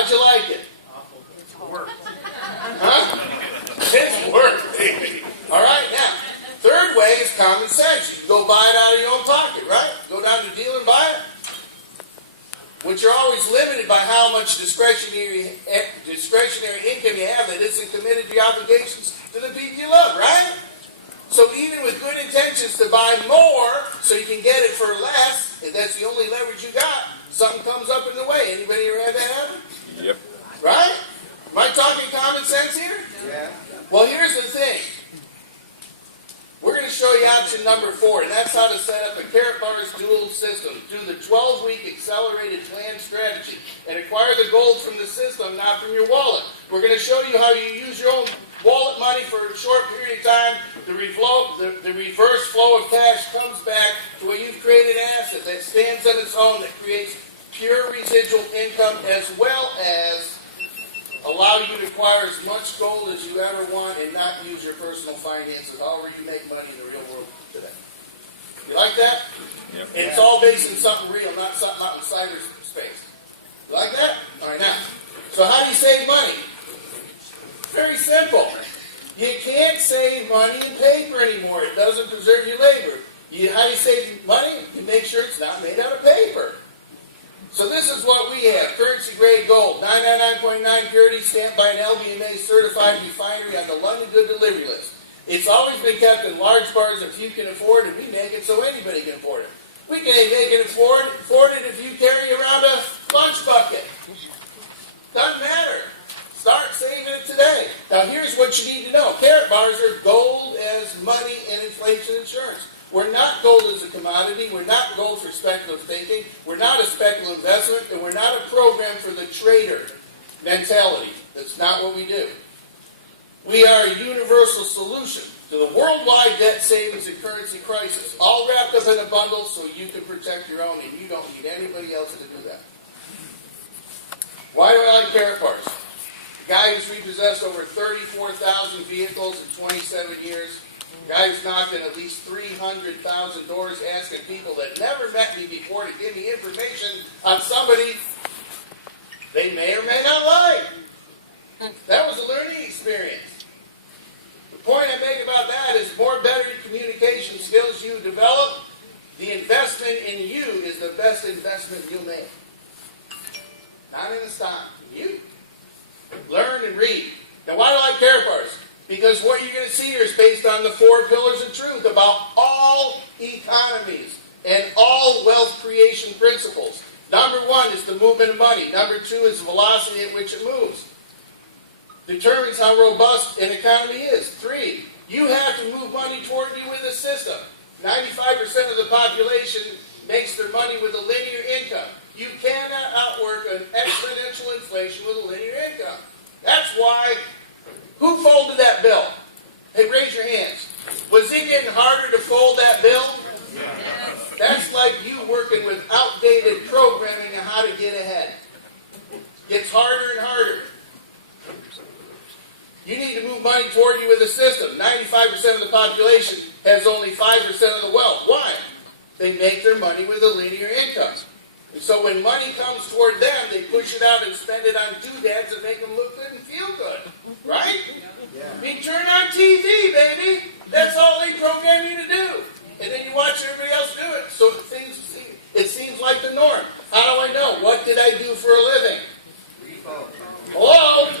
How'd you like it? It's work. Huh? It's work, baby. All right, now, third way is common sense. You can go buy it out of your own pocket, right? Go down to the dealer and buy it. But you're always limited by how much discretionary income you have that isn't committed to your obligations to the people you love, right? So even with good intentions to buy more so you can get it for less, if that's the only leverage you got, something comes up in the way. Anybody ever had that happen? Yep. Right? Am I talking common sense here? Yeah. Well, here's the thing. We're going to show you option number 4, and that's how to set up a Karatbars dual system. Do the 12-week accelerated plan strategy and acquire the gold from the system, not from your wallet. We're going to show you how you use your own wallet money for a short period of time. The reverse flow of cash comes back to where you've created an asset that stands on its own, that creates pure residual income, as well as allow you to acquire as much gold as you ever want and not use your personal finances, however you make money in the real world today. You like that? Yep. And it's all based on something real, not something out in cyberspace. You like that? All right, now. So how do you save money? Very simple. You can't save money in paper anymore. It doesn't preserve your labor. How do you save money? You make sure it's not made out of paper. So this is what we have. Currency grade gold, 999.9 purity, stamped by an LBMA certified refinery on the London Good Delivery List. It's always been kept in large bars if you can afford it. We make it so anybody can afford it. We can make it afford it if you carry around a lunch bucket. Doesn't matter. Start saving it today. Now here's what you need to know. Karatbars are gold as money and inflation insurance. We're not gold as a commodity. We're not gold for speculative thinking. We're not a speculative investment. And we're not a program for the trader mentality. That's not what we do. We are a universal solution to the worldwide debt savings and currency crisis, all wrapped up in a bundle so you can protect your own, and you don't need anybody else to do that. Why do I like Karatbars? The guy who's repossessed over 34,000 vehicles in 27 years. The guy who's knocked on at least 300,000 doors asking people that never met me before to give me information on somebody they may or may not like. That was a learning experience. The point I make about that is more better communication skills you develop, the investment in you is the best investment you'll make. Not in the stock. You. Learn and read. Now why do I like Karatbars? Because what you're going to see here is based on the 4 pillars of truth about all economies and all wealth creation principles. Number 1 is the movement of money. Number 2 is the velocity at which it moves. Determines how robust an economy is. 3, you have to move money toward you with a system. 95% of the population makes their money with a linear income. You cannot outwork an exponential inflation with a linear income. That's why. Who folded that bill? Hey, raise your hands. Was it getting harder to fold that bill? Yes. That's like you working with outdated programming on how to get ahead. Gets harder and harder. You need to move money toward you with a system. 95% of the population has only 5% of the wealth. Why? They make their money with a linear income. And so when money comes toward them, they push it out and spend it on doodads that make them look good and feel good. Right? Yeah. I mean, turn on TV, baby. That's all they program you to do. And then you watch everybody else do it. So it seems like the norm. How do I know? What did I do for a living? Hello?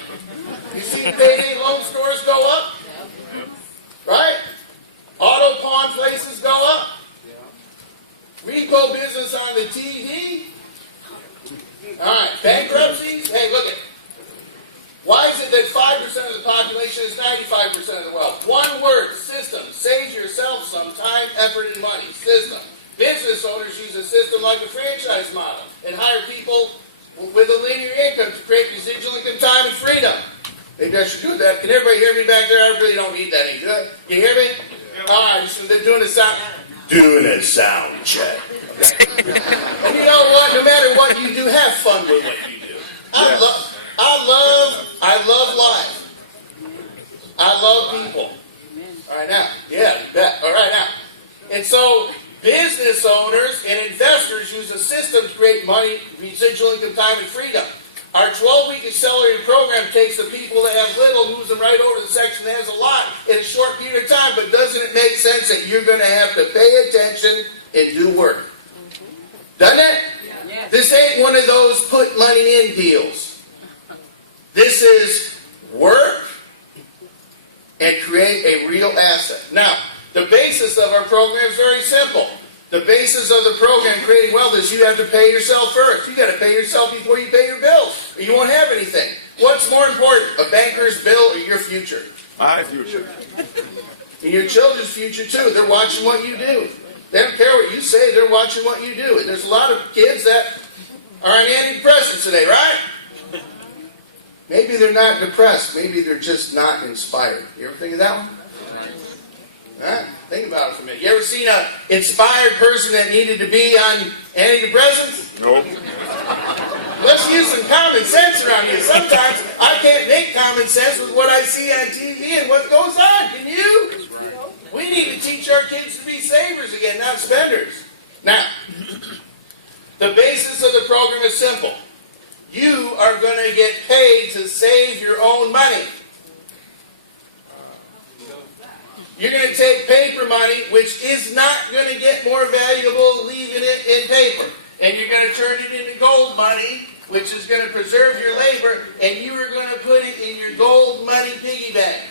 You see payday loan stores go up? Right? Auto pawn places go up? Repo business on the TV? Alright, bankruptcies? Hey, look at it. Why is it that 5% of the population is 95% of the wealth? One word, system. Save yourself some time, effort, and money. System. Business owners use a system like a franchise model and hire people with a linear income to create residual income, time, and freedom. Maybe I should do that. Can everybody hear me back there? I really don't need that. Any good? You hear me? Alright, they're doing a sound. Doing a sound check. And you know what? No matter what you do, have fun with what you do. I love life. I love people. All right now. Yeah, you bet. All right now. And so business owners and investors use a system to create money, residual income, time, and freedom. Our 12-week accelerated program takes the people that have little, moves them right over to the section that has a lot in a short period of time. But doesn't it make sense that you're going to have to pay attention and do work? Doesn't it? Yeah. This ain't one of those put money in deals. This is work and create a real asset. Now, the basis of our program is very simple. The basis of the program, creating wealth, is you have to pay yourself first. You got to pay yourself before you pay your bills, or you won't have anything. What's more important, a banker's bill or your future? My future. And your children's future too. They're watching what you do. They don't care what you say. They're watching what you do. And there's a lot of kids that are on antidepressants today, right? Maybe they're not depressed. Maybe they're just not inspired. You ever think of that one? Huh? Think about it for a minute. You ever seen an inspired person that needed to be on antidepressants? Nope. Let's use some common sense around here. Sometimes I can't make common sense with what I see on TV and what goes on. Can you? We need to teach our kids to be savers again, not spenders. Now, the basis of the program is simple. You are going to get paid to save your own money. You're going to take paper money, which is not going to get more valuable leaving it in paper. And you're going to turn it into gold money, which is going to preserve your labor, and you are going to put it in your gold money piggy bank.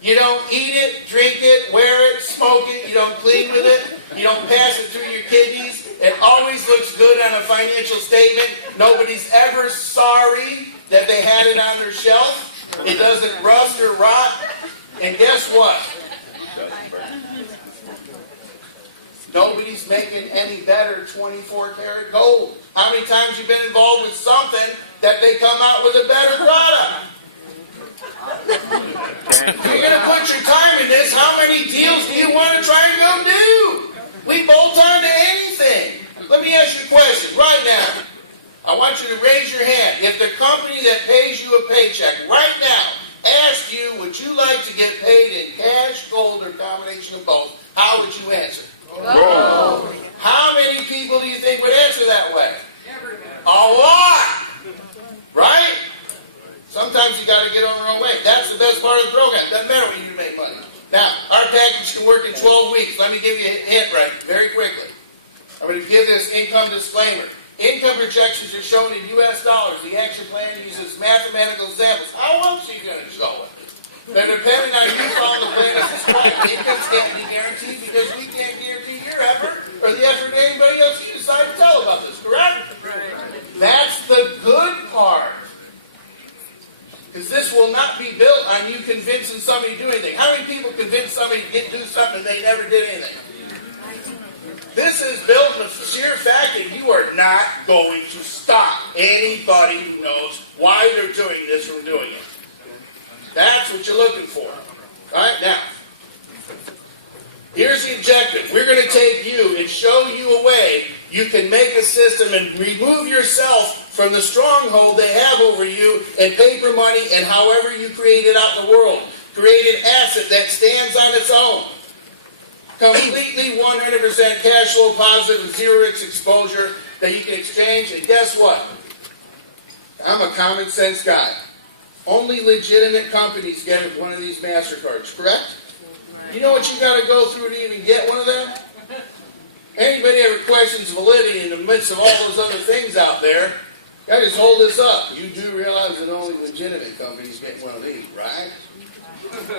You don't eat it, drink it, wear it, smoke it, you don't clean with it, you don't pass it through your kidneys. It always looks good on a financial statement. Nobody's ever sorry that they had it on their shelf. It doesn't rust or rot. And guess what? Nobody's making any better 24-karat gold. How many times you've been involved with something that they come out with a better product? You're going to put your time in this. How many deals do you want to try and go do? We bolt on to anything. Let me ask you a question right now. I want you to raise your hand. If the company that pays you a paycheck right now asked you, would you like to get paid in cash, gold, or a combination of both, how would you answer? Gold. How many people do you think would answer that way? A lot! Right? Sometimes you got to get on your own way. That's the best part of the program. Doesn't matter what you do to make money. Now, our package can work in 12 weeks. Let me give you a hint right very quickly. I'm going to give this income disclaimer. Income projections are shown in U.S. dollars. The action plan uses mathematical examples. How else are you going to show it? They're depending on you following the plan as described. Incomes can't be guaranteed because we can't guarantee your effort or the effort of anybody else you decide to tell about this, correct? That's the good part. Because this will not be built on you convincing somebody to do anything. How many people convince somebody to do something and they never did anything? This is built on the sheer fact that you are not going to stop anybody who knows why they're doing this from doing it. That's what you're looking for. All right, now, here's the objective. We're going to take you and show you a way you can make a system and remove yourself from the stronghold they have over you and paper money and however you create it out in the world. Create an asset that stands on its own. Completely 100% cash flow positive, zero risk exposure that you can exchange. And guess what? I'm a common sense guy. Only legitimate companies get one of these MasterCards, correct? You know what you got to go through to even get one of them? Anybody ever questions validity in the midst of all those other things out there? I just hold this up. You do realize that only legitimate companies get one of these, right?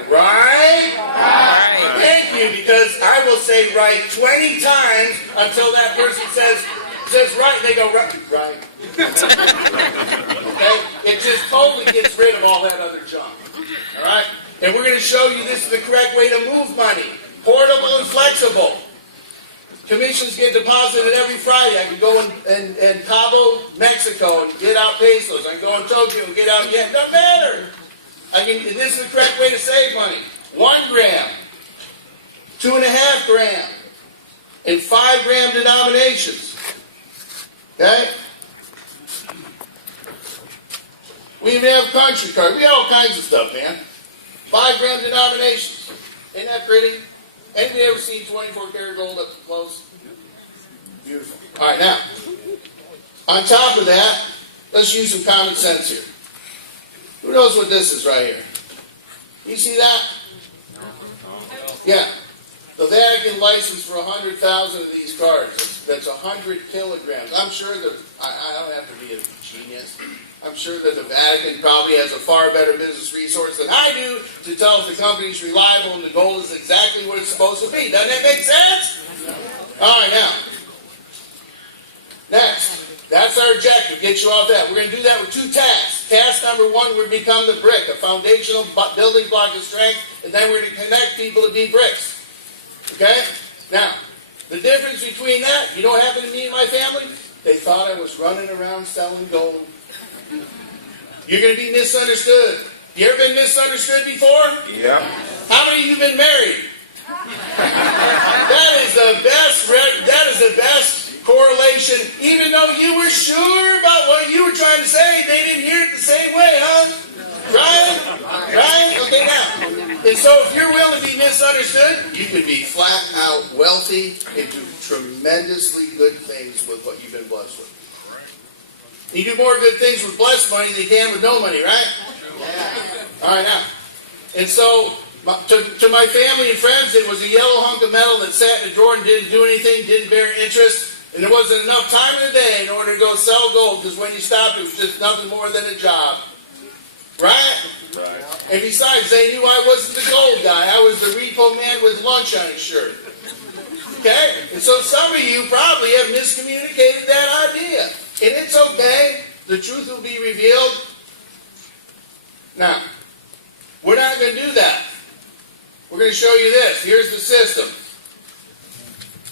Right? Right. Thank you, because I will say right 20 times until that person says right, and they go right. Okay? It just totally gets rid of all that other junk. All right? And we're going to show you this is the correct way to move money. Portable and flexible. Commissions get deposited every Friday. I can go in Cabo, Mexico, and get out pesos. I can go in Tokyo and get out yen. Doesn't matter. This is the correct way to save money. 1 gram, 2.5 gram, and 5 gram denominations. Okay? We even have country cards. We have all kinds of stuff, man. 5 gram denominations. Ain't that pretty? Anybody ever seen 24-karat gold up close? Beautiful. All right, now, on top of that, Let's use some common sense here. Who knows what this is right here? You see that? Yeah. The Vatican license for 100,000 of these cards. That's 100 kilograms. I'm sure that, I don't have to be a genius. I'm sure that the Vatican probably has a far better business resource than I do to tell if the company's reliable and the gold is exactly what it's supposed to be. Doesn't that make sense? All right, now. Next. That's our objective. Get you off that. We're going to do that with two tasks. Task number one would become the brick, a foundational building block of strength, and then we're going to connect people to be bricks. Okay? Now, the difference between that, you know what happened to me and my family? They thought I was running around selling gold. You're going to be misunderstood. You ever been misunderstood before? Yeah. How many of you been married? That is the best correlation. Even though you were sure about what you were trying to say, they didn't hear it the same way, huh? Right? Right? Okay, now. And so if you're willing to be misunderstood, you can be flat out wealthy and do tremendously good things with what you've been blessed with. You do more good things with blessed money than you can with no money, right? Yeah. All right, now. And so, to my family and friends, it was a yellow hunk of metal that sat in a drawer and didn't do anything, didn't bear interest, and there wasn't enough time in the day in order to go sell gold, because when you stopped, it was just nothing more than a job. Right? Right. And besides, they knew I wasn't the gold guy. I was the repo man with lunch on his shirt. Okay? And so some of you probably have miscommunicated that idea. And it's okay. The truth will be revealed. Now, we're not going to do that. We're going to show you this. Here's the system.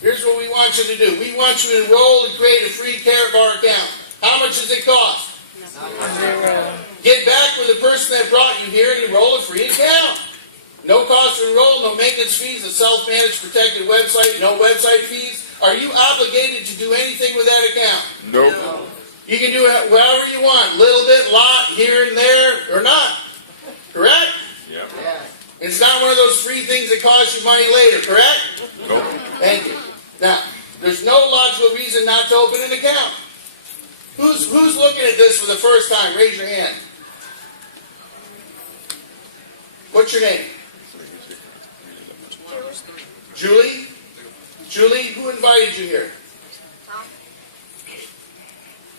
Here's what we want you to do. We want you to enroll and create a free Carrot Bar account. How much does it cost? Get back with the person that brought you here and enroll a free account. No cost to enroll, no maintenance fees, a self-managed protected website, no website fees. Are you obligated to do anything with that account? Nope. No. You can do it whatever you want. Little bit, lot, here and there, or not. Correct? Yeah. It's not one of those free things that cost you money later, correct? Nope. Thank you. Now, there's no logical reason not to open an account. Who's looking at this for the first time? Raise your hand. What's your name? Julie? Julie, who invited you here? Tom.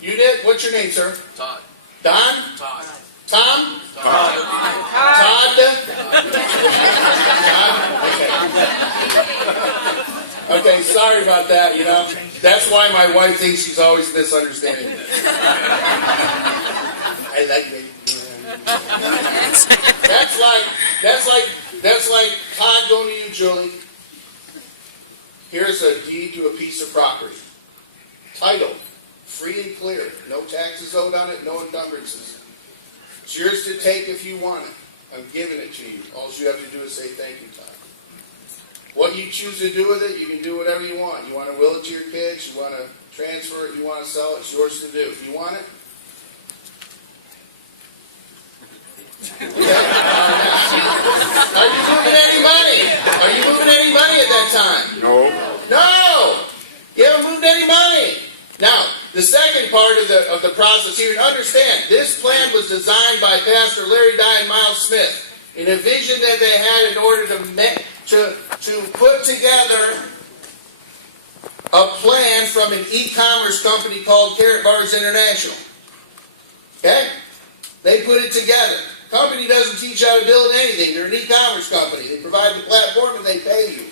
You did? What's your name, sir? Todd. Don? Todd. Tom? Todd. Todd? Okay, sorry about that, you know. That's why my wife thinks she's always misunderstanding me. I like it. That's like Todd going to you, Julie. Here's a deed to a piece of property. Title, free and clear. No taxes owed on it, no encumbrances. It's yours to take if you want it. I'm giving it to you. All you have to do is say thank you, Todd. What you choose to do with it, you can do whatever you want. You want to will it to your kids, you want to transfer it, you want to sell it, it's yours to do. If you want it, Are you moving any money? Are you moving any money at that time? No. No! You haven't moved any money. Now, the second part of the process here, and understand, this plan was designed by Pastor Larry Dye and Miles Smith in a vision that they had in order to put together a plan from an e-commerce company called Carrot Bars International. Okay? They put it together. Company doesn't teach you how to build anything. They're an e-commerce company. They provide the platform and they pay you.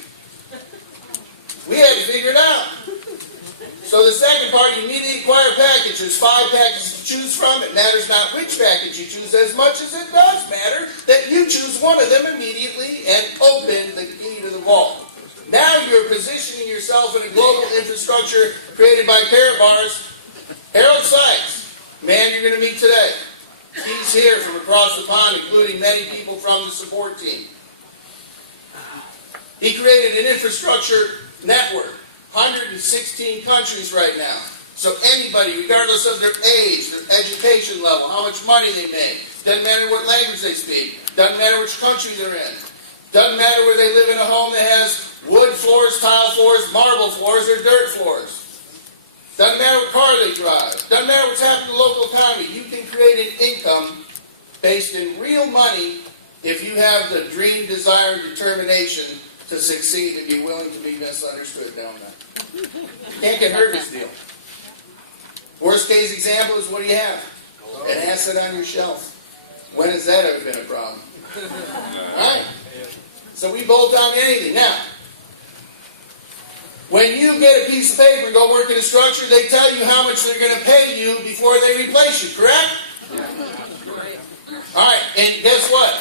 We had to figure it out. So the second part, you immediately acquire a package. There's 5 packages to choose from. It matters not which package you choose as much as it does matter that you choose one of them immediately and open the key to the vault. Now you're positioning yourself in a global infrastructure created by Carrot Bars. Harold Sykes, man you're going to meet today. He's here from across the pond, including many people from the support team. He created an infrastructure network, 116 countries right now. So anybody, regardless of their age, their education level, how much money they make, doesn't matter what language they speak, doesn't matter which country they're in, doesn't matter where they live in a home that has wood floors, tile floors, marble floors, or dirt floors. Doesn't matter what car they drive. Doesn't matter what's happening in the local economy. You can create an income based in real money if you have the dream, desire, and determination to succeed and be willing to be misunderstood down there. Can't get hurt in this deal. Worst case example is what do you have? An asset on your shelf. When has that ever been a problem? Right? So we bolt on anything. Now, when you get a piece of paper and go work in a structure, they tell you how much they're going to pay you before they replace you, correct? All right, and guess what?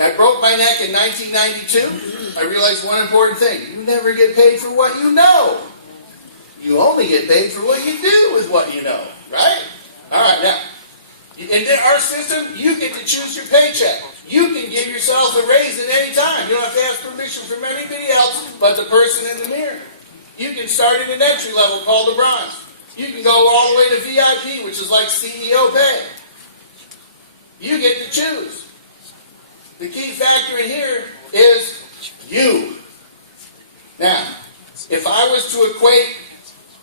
I broke my neck in 1992. I realized one important thing. You never get paid for what you know. You only get paid for what you do with what you know, right? All right, now, in our system, you get to choose your paycheck. You can give yourself a raise at any time. You don't have to ask permission from anybody else but the person in the mirror. You can start at an entry level called the bronze. You can go all the way to VIP, which is like CEO pay. You get to choose. The key factor in here is you. Now, if I was to equate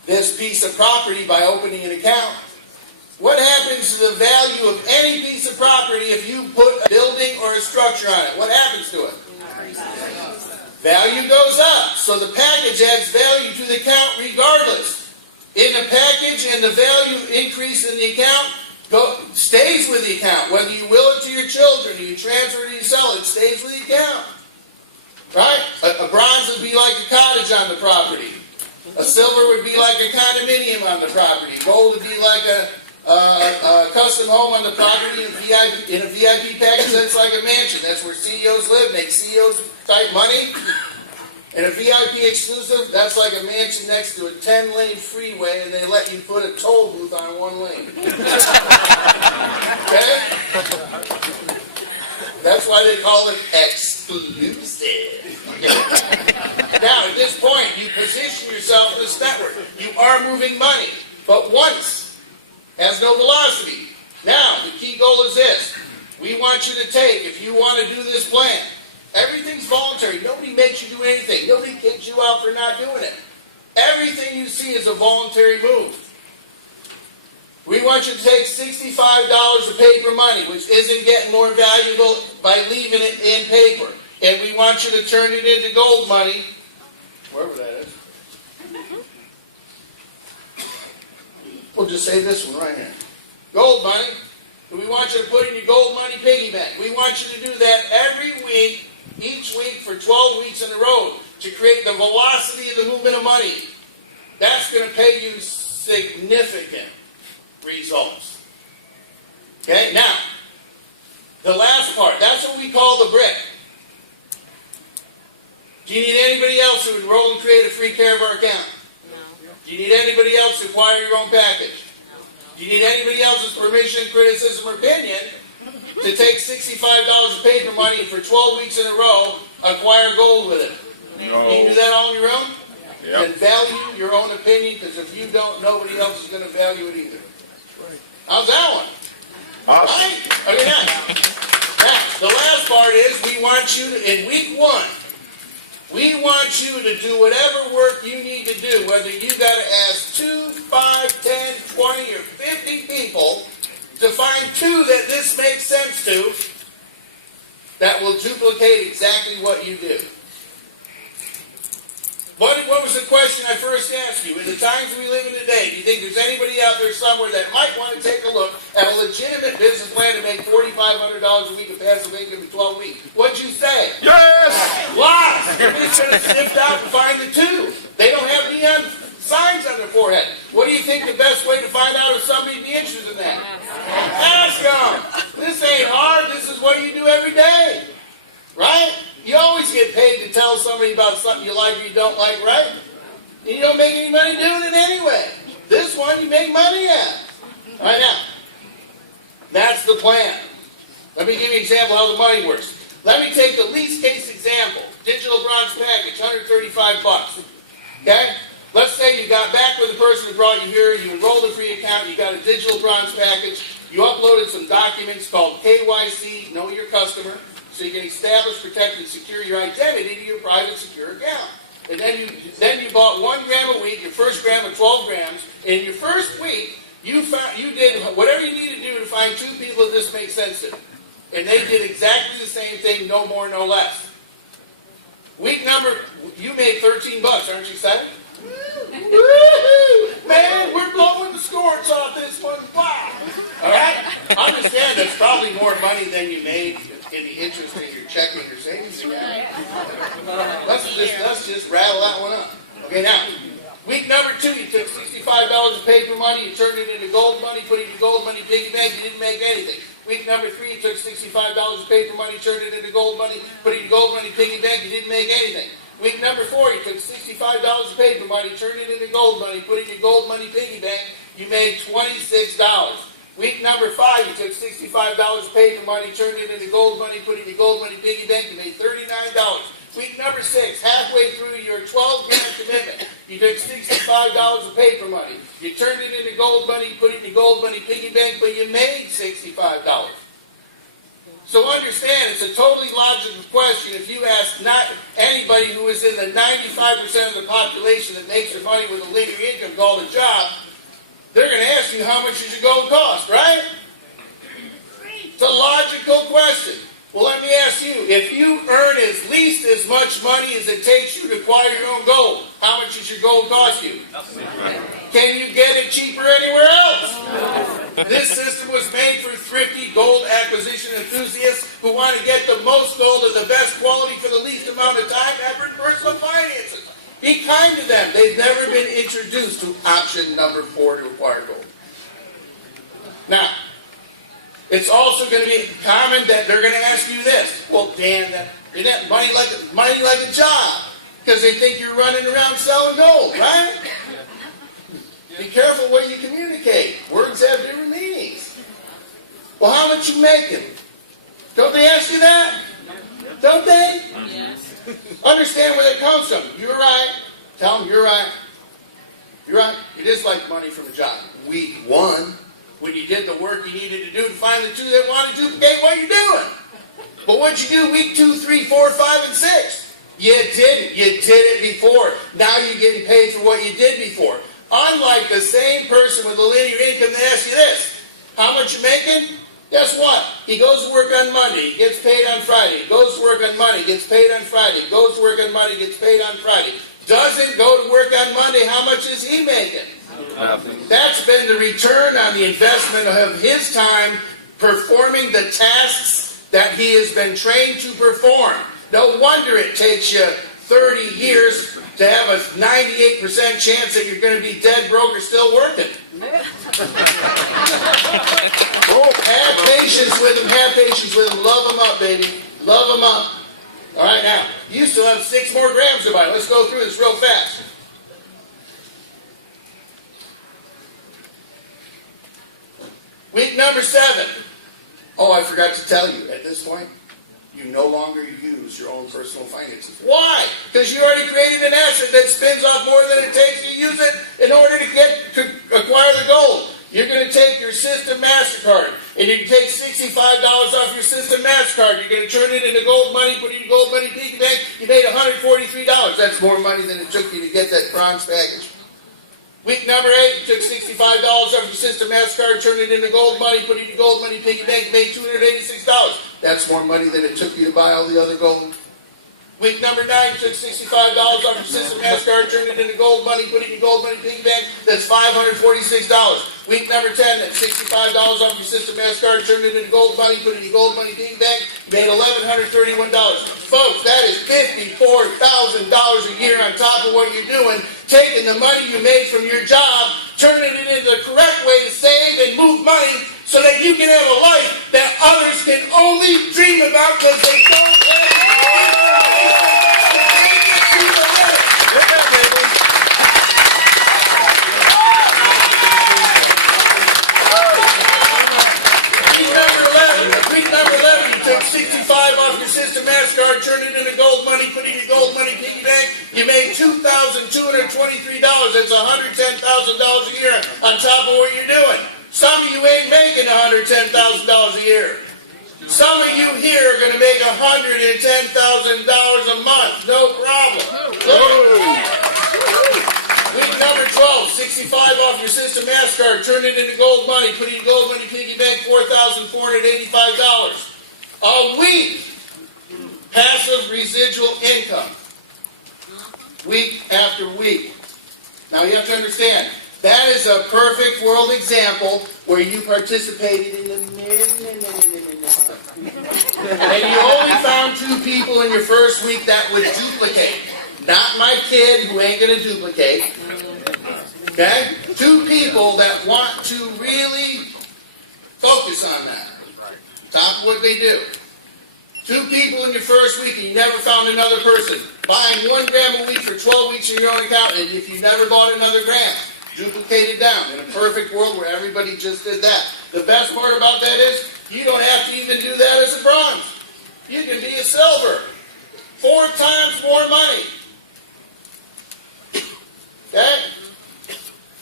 this piece of property by opening an account, what happens to the value of any piece of property if you put a building or a structure on it? What happens to it? Value goes up. So the package adds value to the account regardless. In the package and the value increase in the account stays with the account. Whether you will it to your children or you transfer it or you sell it, it stays with the account. Right? A bronze would be like a cottage on the property. A silver would be like a condominium on the property. Gold would be like a custom home on the property. In a VIP package, that's like a mansion. That's where CEOs live, make CEOs type money. In a VIP exclusive, that's like a mansion next to a 10-lane freeway, and they let you put a toll booth on one lane. Okay? That's why they call it exclusive. Now, at this point, you position yourself in this network. You are moving money, but once has no velocity. Now, the key goal is this. We want you to take, if you want to do this plan, everything's voluntary. Nobody makes you do anything. Nobody kicks you out for not doing it. Everything you see is a voluntary move. We want you to take $65 of paper money, which isn't getting more valuable by leaving it in paper. And we want you to turn it into gold money, wherever that is. We'll just say this one right here. Gold money. And we want you to put in your gold money piggy bank. We want you to do that every week, each week for 12 weeks in a row to create the velocity of the movement of money. That's going to pay you significant results. Okay, now, the last part, that's what we call the brick. Do you need anybody else to enroll and create a free care of our account? No. Do you need anybody else to acquire your own package? No. Do you need anybody else's permission, criticism, or opinion to take $65 of paper money and for 12 weeks in a row acquire gold with it? No. Can you do that all on your own? Yep. And value your own opinion, because if you don't, nobody else is going to value it either. How's that one? Awesome. Right? Okay, now, the last part is we want you to, in week 1, we want you to do whatever work you need to do, whether you got to ask 2, 5, 10, 20, or 50 people to find 2 that this makes sense to that will duplicate exactly what you do. What was the question I first asked you? In the times we live in today, do you think there's anybody out there somewhere that might want to take a look at a legitimate business plan to make $4,500 a week of passive income in 12 weeks? What'd you say? Yes! Lots! You're just going to sift out and find the 2. They don't have neon signs on their forehead. What do you think the best way to find out if somebody'd be interested in that? Ask them! This ain't hard. This is what you do every day. Right? You always get paid to tell somebody about something you like or you don't like, right? And you don't make any money doing it anyway. This one you make money at. All right, now, that's the plan. Let me give you an example of how the money works. Let me take the least case example. Digital bronze package, $135. Okay? Let's say you got back with the person who brought you here, you enrolled a free account, you got a digital bronze package, you uploaded some documents called KYC, know your customer, so you can establish, protect, and secure your identity to your private secure account. and then you bought 1 gram a week, your first gram of 12 grams. In your first week, you did whatever you need to do to find 2 people that this makes sense to. And they did exactly the same thing, no more, no less. Week number, you made 13 bucks, aren't you excited? Woo-hoo! Man, we're blowing the scores off this one. Wow! All right? Understand that's probably more money than you made in the interest in your checking or savings account. Let's just rattle that one up. Okay, now, week number 2, you took $65 of paper money, you turned it into gold money, put it in gold money piggy bank, you didn't make anything. Week number 3, you took $65 of paper money, turned it into gold money, put it in gold money piggy bank, you didn't make anything. Week number 4, you took $65 of paper money, turned it into gold money, put it in gold money piggy bank, you made $26. Week number 5, you took $65 of paper money, turned it into gold money, put it in gold money piggy bank, you made $39. Week number 6, halfway through your 12 grand commitment, you took $65 of paper money, you turned it into gold money, put it in gold money piggy bank, but you made $65. So understand, it's a totally logical question. If you ask not anybody who is in the 95% of the population that makes their money with a linear income called a job, they're going to ask you how much does your gold cost, right? It's a logical question. Well, let me ask you, if you earn at least as much money as it takes you to acquire your own gold, how much does your gold cost you? Can you get it cheaper anywhere else? This system was made for thrifty gold acquisition enthusiasts who want to get the most gold of the best quality for the least amount of time ever in personal finances. Be kind to them. They've never been introduced to option number 4 to acquire gold. Now, it's also going to be common that they're going to ask you this. Well, Dan, isn't that money like a job? Because they think you're running around selling gold, right? Be careful what you communicate. Words have different meanings. Well, how much you making? Don't they ask you that? Don't they? Yes. Understand where that comes from. You're right. Tell them you're right. You're right. It is like money from a job. Week 1, when you did the work you needed to do to find the 2 that want to duplicate what you're doing. But what'd you do week 2, 3, 4, 5, and 6? You didn't. You did it before. Now you're getting paid for what you did before. Unlike the same person with a linear income that asks you this, how much you making? Guess what? He goes to work on Monday, he gets paid on Friday. He goes to work on Monday, gets paid on Friday. He goes to work on Monday, gets paid on Friday. Doesn't go to work on Monday, how much is he making? Nothing. That's been the return on the investment of his time performing the tasks that he has been trained to perform. No wonder it takes you 30 years to have a 98% chance that you're going to be dead, broke, or still working. Have patience with them, have patience with them. Love them up, baby. Love them up. All right, now, you still have 6 more grams to buy. Let's go through this real fast. Week number 7. Oh, I forgot to tell you, at this point, you no longer use your own personal finances. Why? Because you already created an asset that spins off more than it takes to use it in order to acquire the gold. You're going to take your System MasterCard, and you can take $65 off your System MasterCard. You're going to turn it into gold money, put it in gold money piggy bank. You made $143. That's more money than it took you to get that bronze package. Week number 8, you took $65 off your System MasterCard, turned it into gold money, put it in gold money piggy bank, made $286. That's more money than it took you to buy all the other gold. Week number 9, you took $65 off your System MasterCard, turned it into gold money, put it in gold money piggy bank. That's $546. Week number 10, that's $65 off your System MasterCard, turned it into gold money, put it in gold money piggy bank. You made $1,131. Folks, that is $54,000 a year on top of what you're doing, taking the money you made from your job, turning it into the correct way to save and move money so that you can have a life that others can only dream about because they don't have Week number 11, you took $65 off your System MasterCard, turned it into gold money, put it in gold money piggy bank. You made $2,223. That's $110,000 a year on top of what you're doing. Some of you ain't making $110,000 a year. Some of you here are going to make $110,000 a month. No problem. Week number 12, 65 off your system MasterCard. Turn it into gold money. Put it in gold money piggy bank, $4,485. A week. Passive residual income. Week after week. Now you have to understand, that is a perfect world example where you participated in the and you only found 2 people in your first week that would duplicate. Not my kid who ain't going to duplicate. Okay? 2 people that want to really focus on that. Top of what they do. 2 people in your first week and you never found another person. Buying 1 gram a week for 12 weeks in your own account, and if you never bought another gram, duplicate it down. In a perfect world where everybody just did that. The best part about that is, you don't have to even do that as a bronze. You can be a silver. 4 times more money. Okay?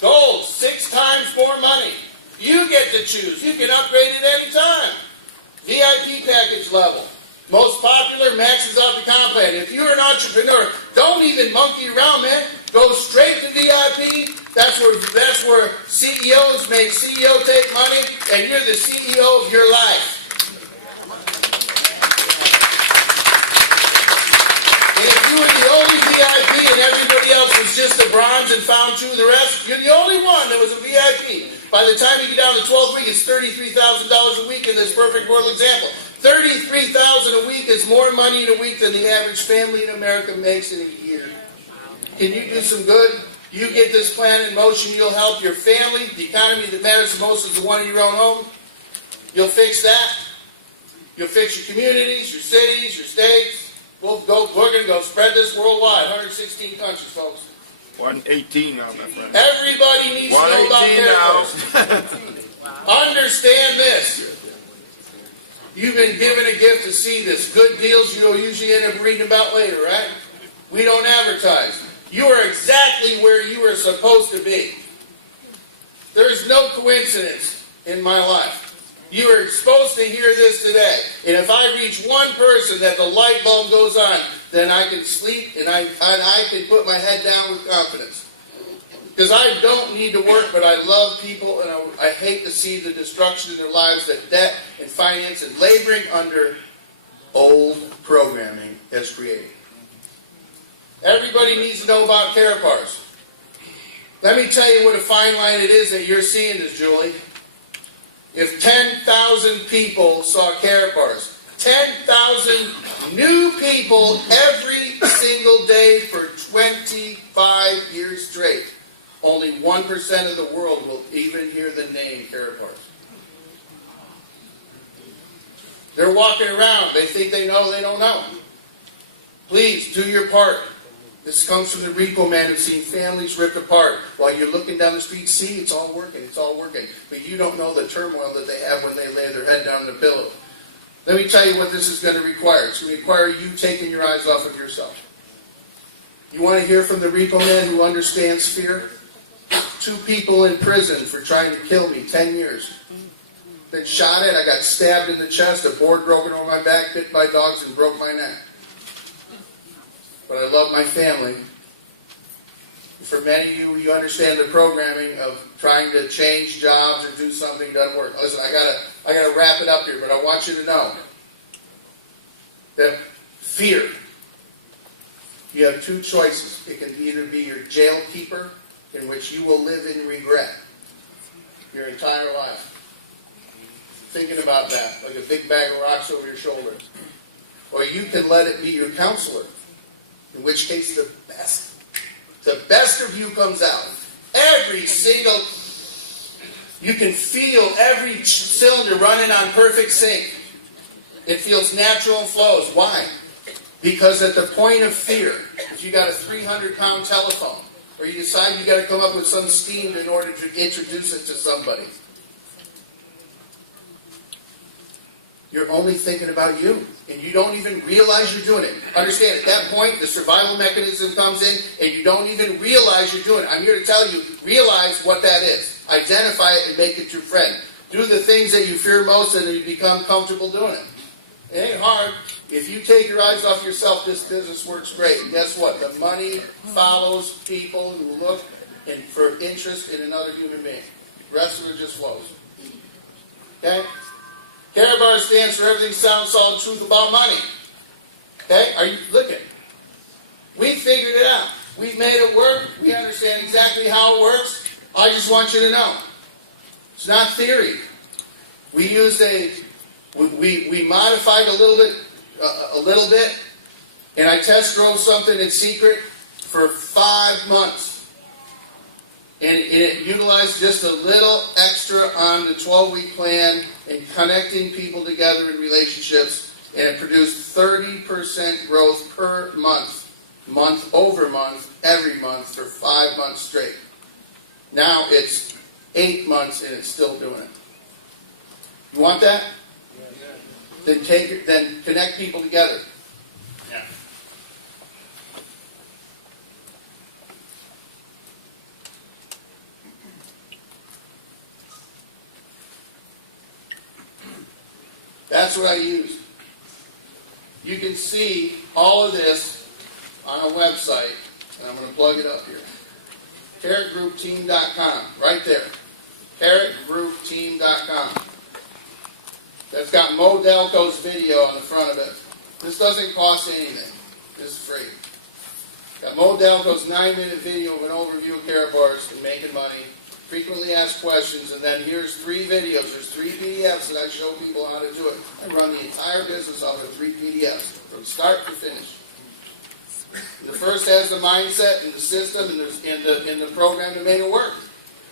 Gold, 6 times more money. You get to choose. You can upgrade it any time. VIP package level. Most popular, maxes out the comp plan. If you're an entrepreneur, don't even monkey around, man. Go straight to VIP. That's where CEOs make CEO take money, and you're the CEO of your life. And if you were the only VIP and everybody else was just a bronze and found 2 of the rest, you're the only one that was a VIP. By the time you get down to 12 weeks, it's $33,000 a week in this perfect world example. $33,000 a week is more money in a week than the average family in America makes in a year. Can you do some good? You get this plan in motion, you'll help your family. The economy that matters the most is the one in your own home. You'll fix that. You'll fix your communities, your cities, your states. We're going to go spread this worldwide. 116 countries, folks. 118 now, my friend. Everybody needs to know about caribou. Understand this. You've been given a gift to see this. Good deals you'll usually end up reading about later, right? We don't advertise. You are exactly where you are supposed to be. There is no coincidence in my life. You are supposed to hear this today. And if I reach 1 person that the light bulb goes on, then I can sleep and I can put my head down with confidence. Because I don't need to work, but I love people, and I hate to see the destruction in their lives that debt and finance and laboring under old programming has created. Everybody needs to know about Carapars. Let me tell you what a fine line it is that you're seeing this, Julie. If 10,000 people saw Carapars, 10,000 new people every single day for 25 years straight, only 1% of the world will even hear the name Carapars. They're walking around. They think they know, they don't know. Please, do your part. This comes from the repo man who's seen families ripped apart. While you're looking down the street, see, it's all working, it's all working. But you don't know the turmoil that they have when they lay their head down on the pillow. Let me tell you what this is going to require. It's going to require you taking your eyes off of yourself. You want to hear from the repo man who understands fear? 2 people in prison for trying to kill me, 10 years. Been shot at, I got stabbed in the chest, a board broken over my back, bit by dogs, and broke my neck. But I love my family. For many of you, you understand the programming of trying to change jobs or do something doesn't work. Listen, I gotta wrap it up here, but I want you to know that fear, you have 2 choices. It can either be your jail keeper, in which you will live in regret your entire life. Thinking about that, like a big bag of rocks over your shoulder. Or you can let it be your counselor, in which case the best of you comes out. Every single, you can feel every cylinder running on perfect sync. It feels natural and flows. Why? Because at the point of fear, if you got a 300-pound telephone, or you decide you got to come up with some scheme in order to introduce it to somebody, you're only thinking about you. And you don't even realize you're doing it. Understand, at that point, the survival mechanism comes in, and you don't even realize you're doing it. I'm here to tell you, realize what that is. Identify it and make it your friend. Do the things that you fear most, and you become comfortable doing it. It ain't hard. If you take your eyes off yourself, this business works great. And guess what? The money follows people who look for interest in another human being. The rest of it just flows. Okay? Carabar stands for everything sound, solid truth about money. Okay? Are you looking? We figured it out. We've made it work. We understand exactly how it works. I just want you to know. It's not theory. We used we modified a little bit, and I test drove something in secret for 5 months. And it utilized just a little extra on the 12-week plan and connecting people together in relationships, and it produced 30% growth per month, month over month, every month for 5 months straight. Now it's 8 months and it's still doing it. You want that? Yeah. Then connect people together. Yeah. That's what I used. You can see all of this on a website, and I'm going to plug it up here. CarrotGroupTeam.com, right there. CarrotGroupTeam.com. That's got Mo Delco's video on the front of it. This doesn't cost anything. This is free. Got Mo Delco's 9-minute video of an overview of carrot bars and making money, frequently asked questions, and then here's 3 videos. There's 3 PDFs that I show people how to do it. I run the entire business off of 3 PDFs, from start to finish. The first has the mindset and the system and the program to make it work.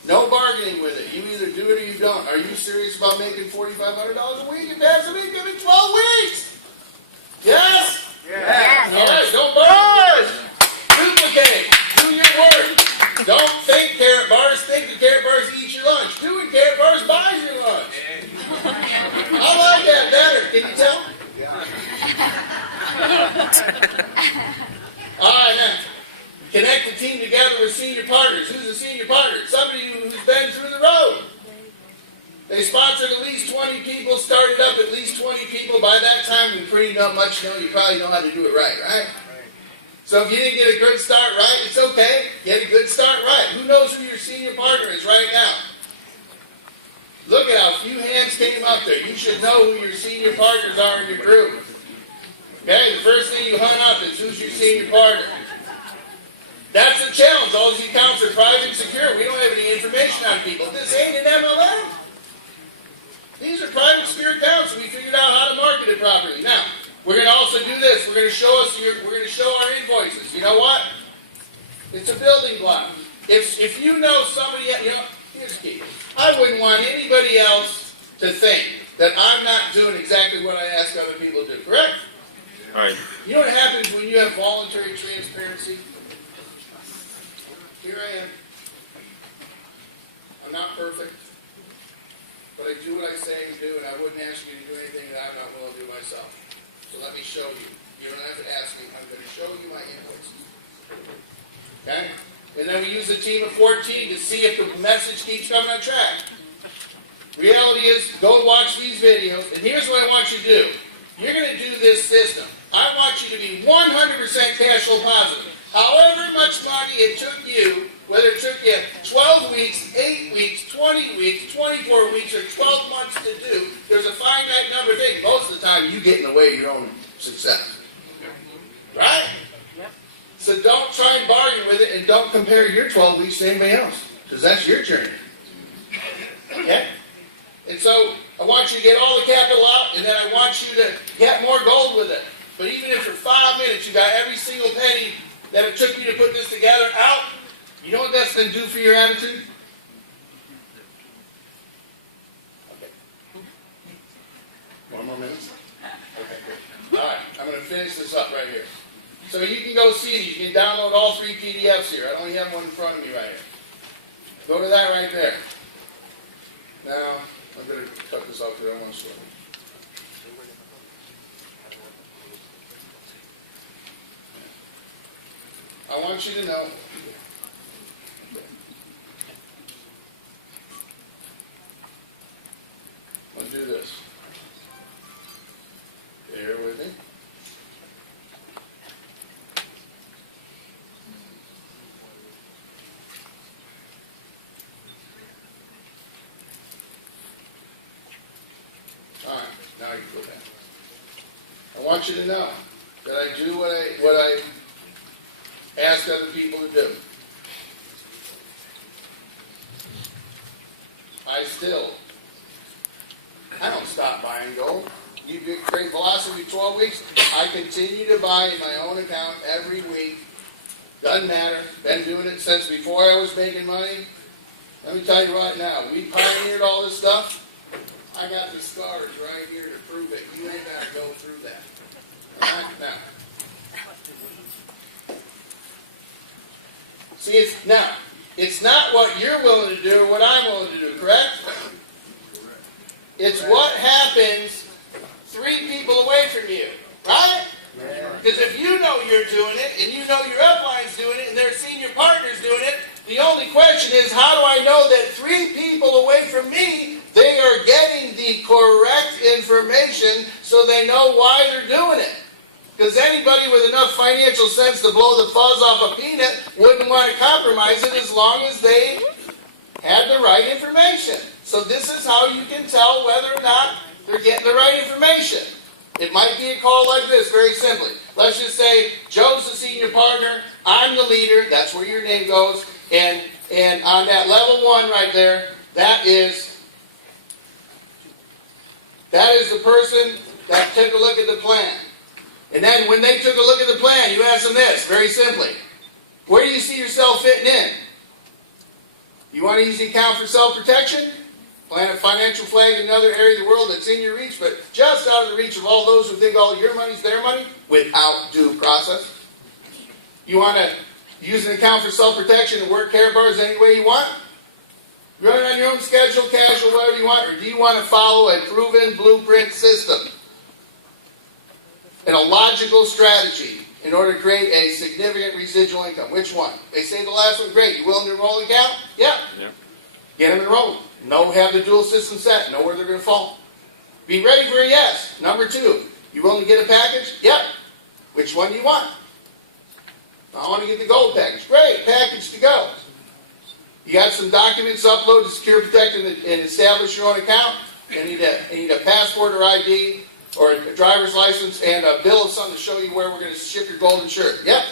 No bargaining with it. You either do it or you don't. Are you serious about making $4,500 a week? And that's a week, give me 12 weeks. Yes? Yes. All right, don't bargain. Duplicate. Do your work. Don't think carrot bars. Think the carrot bars eat your lunch. Doing carrot bars buys your lunch. I like that better. Can you tell? All right, now. Connect the team together with senior partners. Who's a senior partner? Somebody who's been through the road. They sponsored at least 20 people, started up at least 20 people. By that time, you pretty much know you probably know how to do it right? So if you didn't get a good start right, it's okay. Get a good start right. Who knows who your senior partner is right now? Look at how few hands came up there. You should know who your senior partners are in your group. Okay, the first thing you hunt up is who's your senior partner. That's the challenge. All these accounts are private and secure. We don't have any information on people. This ain't an MLM. These are private secure accounts. We figured out how to market it properly. Now, we're going to also do this. We're going to show our invoices. You know what? It's a building block. If you know somebody, here's the key. I wouldn't want anybody else to think that I'm not doing exactly what I ask other people to do. Correct? Right. You know what happens when you have voluntary transparency? Here I am. I'm not perfect, but I do what I say to do, and I wouldn't ask you to do anything that I'm not willing to do myself. So let me show you. You don't have to ask me. I'm going to show you my invoices. Okay? And then we use a team of 14 to see if the message keeps coming on track. Reality is, go watch these videos, and here's what I want you to do. You're going to do this system. I want you to be 100% cash flow positive. However much money it took you, whether it took you 12 weeks, 8 weeks, 20 weeks, 24 weeks, or 12 months to do, there's a finite number of things. Most of the time, you get in the way of your own success. Right? Yep. So don't try and bargain with it, and don't compare your 12 weeks to anybody else, because that's your journey. Okay? And so, I want you to get all the capital out, and then I want you to get more gold with it. But even if for 5 minutes you got every single penny that it took you to put this together out, you know what that's going to do for your attitude? Okay. 1 more minute? Okay, good. All right, I'm going to finish this up right here. So you can go see these. You can download all 3 PDFs here. I only have one in front of me right here. Go to that right there. Now, I'm going to cut this off because I don't want to slow it. I want you to know I'll do this. Okay. want you to know that I do what I ask other people to do. I don't stop buying gold. You get great velocity 12 weeks. I continue to buy in my own account every week. Doesn't matter. Been doing it since before I was making money. Let me tell you right now, we pioneered all this stuff. I got the scars right here to prove it. You ain't got to go through that. All right? Now. See, it's not what you're willing to do or what I'm willing to do, correct? It's what happens 3 people away from you, right? Because if you know you're doing it, and you know your upline's doing it, and their senior partner's doing it, the only question is, how do I know that 3 people away from me, they are getting the correct information so they know why they're doing it? Because anybody with enough financial sense to blow the fuzz off a peanut wouldn't want to compromise it as long as they had the right information. So this is how you can tell whether or not they're getting the right information. It might be a call like this, very simply. Let's just say, Joe's the senior partner, I'm the leader, that's where your name goes, and on that level 1 right there, that is the person that took a look at the plan. And then when they took a look at the plan, you ask them this, very simply. Where do you see yourself fitting in? You want to use the account for self-protection? Plant a financial flag in another area of the world that's in your reach, but just out of the reach of all those who think all your money's their money, without due process. You want to use an account for self-protection and work care bars any way you want? Run it on your own schedule, casual, whatever you want, or do you want to follow a proven blueprint system and a logical strategy in order to create a significant residual income? Which one? They say the last one, great. You willing to enroll an account? Yeah. Get them enrolled. Have the dual system set. Know where they're going to fall. Be ready for a yes. Number 2, you willing to get a package? Yep. Which one do you want? I want to get the gold package. Great. Package to go. You got some documents to upload to secure, protect, and establish your own account. You need a passport or ID or a driver's license and a bill of something to show you where we're going to ship your golden shirt. Yep.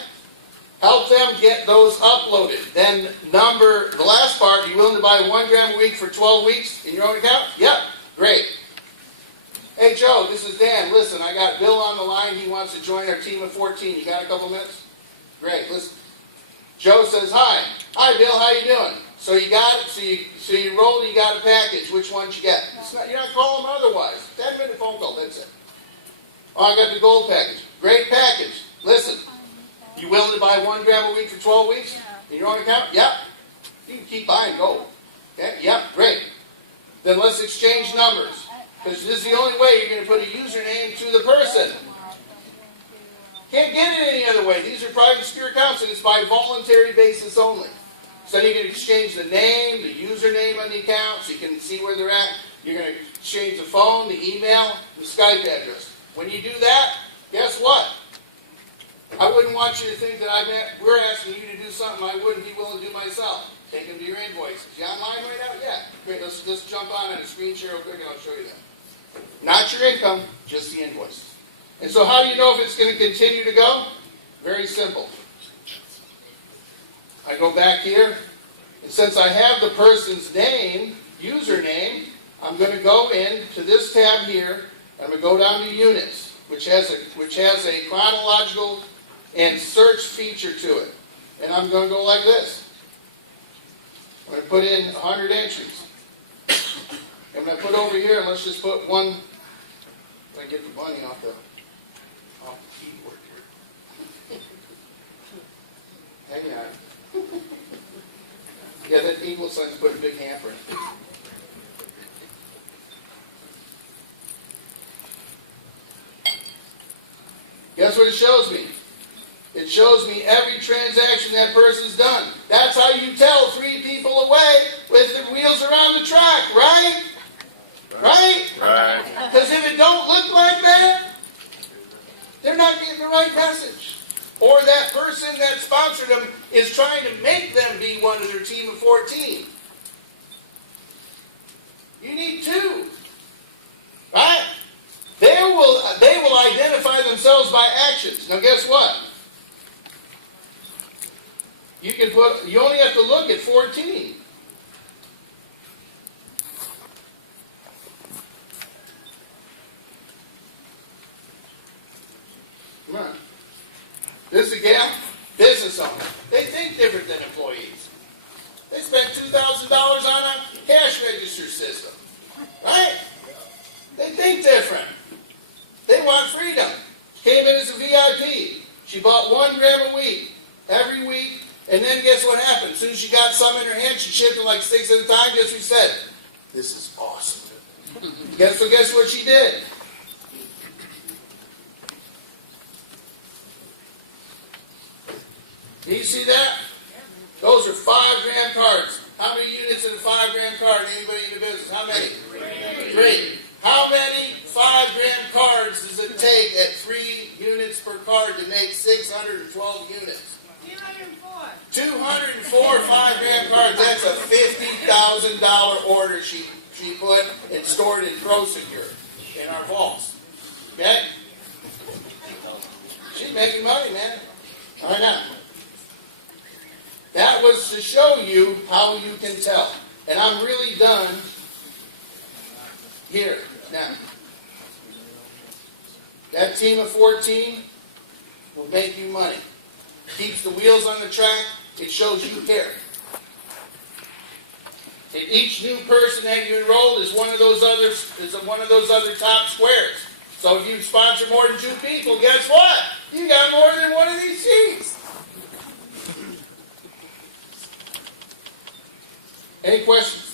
Help them get those uploaded. Then the last part, you willing to buy 1 gram a week for 12 weeks in your own account? Yep. Great. Hey Joe, this is Dan. Listen, I got Bill on the line. He wants to join our team of 14. You got a couple minutes? Great. Listen. Joe says, hi. Hi Bill, how you doing? So you got it. So you rolled and you got a package. Which one you get? You're not calling them otherwise. 10-minute phone call, that's it. Oh, I got the gold package. Great package. Listen. You willing to buy 1 gram a week for 12 weeks in your own account? Yep. You can keep buying gold. Okay? Yep. Great. Then let's exchange numbers. Because this is the only way you're going to put a username to the person. Can't get it any other way. These are private secure accounts and it's by voluntary basis only. So you can exchange the name, the username on the account so you can see where they're at. You're going to exchange the phone, the email, the Skype address. When you do that, guess what? I wouldn't want you to think that we're asking you to do something I wouldn't be willing to do myself. Take them to your invoices. You online right now? Yeah. Great. Let's jump on and a screen share real quick and I'll show you that. Not your income, just the invoices. And so how do you know if it's going to continue to go? Very simple. I go back here, and since I have the person's name, username, I'm going to go into this tab here, and I'm going to go down to units, which has a chronological and search feature to it. And I'm going to go like this. I'm going to put in 100 entries. I'm going to put over here, and let's just put one. I get the bunny off the keyboard here. Hang on. Yeah, that equal sign's put a big hamper in. Guess what it shows me? It shows me every transaction that person's done. That's how you tell 3 people away with the wheels around the track, right? Right? Right. Because if it don't look like that, they're not getting the right message. Or that person that sponsored them is trying to make them be one of their team of 14. You need 2. Right? They will identify themselves transactions. Now guess what? You only have to look at 14. Come on. This is a gal, business owner. They think different than employees. They spent $2,000 on a cash register system. Right? They think different. They want freedom. Came in as a VIP. She bought 1 gram a week, every week, and then guess what happened? As soon as she got some in her hand, she shipped them like 6 at a time. Guess what she said? This is awesome. Guess what she did? Do you see that? Those are 5 gram cards. How many units in a 5 gram card? Anybody in the business? How many? 3. How many 5 gram cards does it take at 3 units per card to make 612 units? 204 5 gram cards. That's a $50,000 order she put and stored in ProSecure in our vaults. Okay? She's making money, man. Why not? That was to show you how you can tell. And I'm really done here. Now, that team of 14 will make you money. Keeps the wheels on the track. It shows you care. And each new person that you enroll is one of those other top squares. So if you sponsor more than 2 people, guess what? You got more than one of these sheets. Any questions?